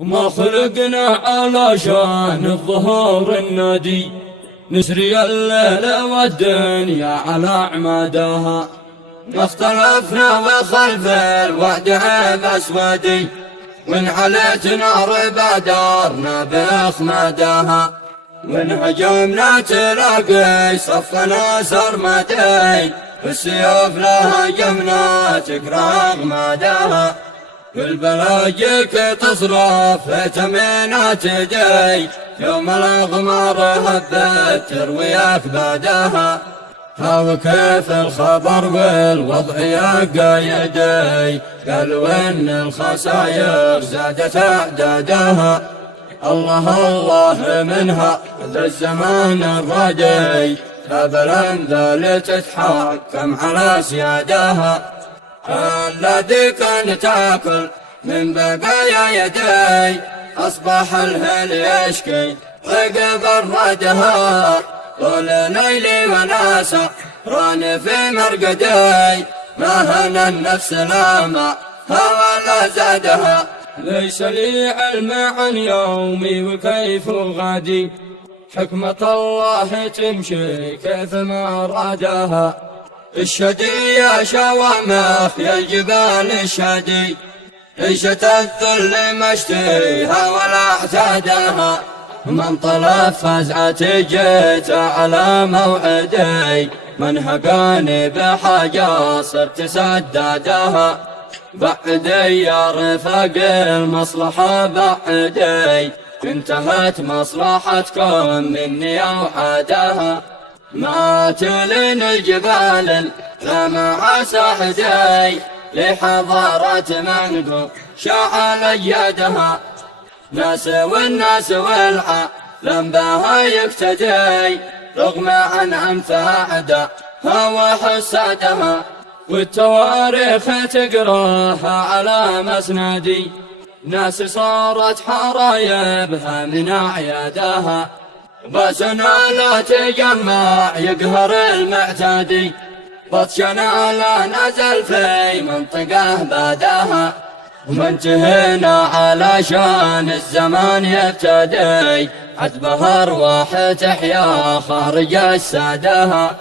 وما خلقنا علشان الظهور النادي، نسري الليل والدنيا على عمادها. ما اختلفنا وخلف الوعد عيب اسودي، وان عليت نار بادرنا باخمادها. وان هجمنا تلاقي صفنا سرمدي، السيوف لها هجمنا تكره اغمادها. في البلاجيك تصرف تمينات يدي، يوم الاغمار هبت تروي اكبادها. ها وكيف الخبر والوضع يا قايدي، قالوا ان الخساير زادت اعدادها. الله الله منها ذا الزمان الردي، قبل ذا تتحكم على سيادها. الذي كان تاكل من بقايا يدي، اصبح الهل يشكي رقب الردها. طول ليلي وانا سهران في مرقدي، ما هنا النفس لاما ولا زادها. ليس لي علم عن يومي وكيف غادي، حكمة الله تمشي كيف ما رادها. الشدي يا شوامخ يا الجبال الشدي، عيشة الذل ما اشتيها ولا اعتادها. من طلب فزعتي جيت على موعدي، من هقاني بحاجة صرت سدادها. بعدي يا رفاق المصلحة بعدي، انتهت مصلحتكم مني اوعادها. ما تلين الجبال لمع ساحدي، لحضارة منقو شعل يدها. ناس والناس والعالم بها يقتدي، رغم عن أنفعدها وحسادها. والتواريخ تقراها على مسندي، ناس صارت حرايبها من أعيادها. بسنا لا تجمع يقهر المعتدي، بطشنا لا نزل في منطقة بعدها. ومنتهينا علشان الزمان يبتدي، عتبها ارواح تحيا خارج السادها.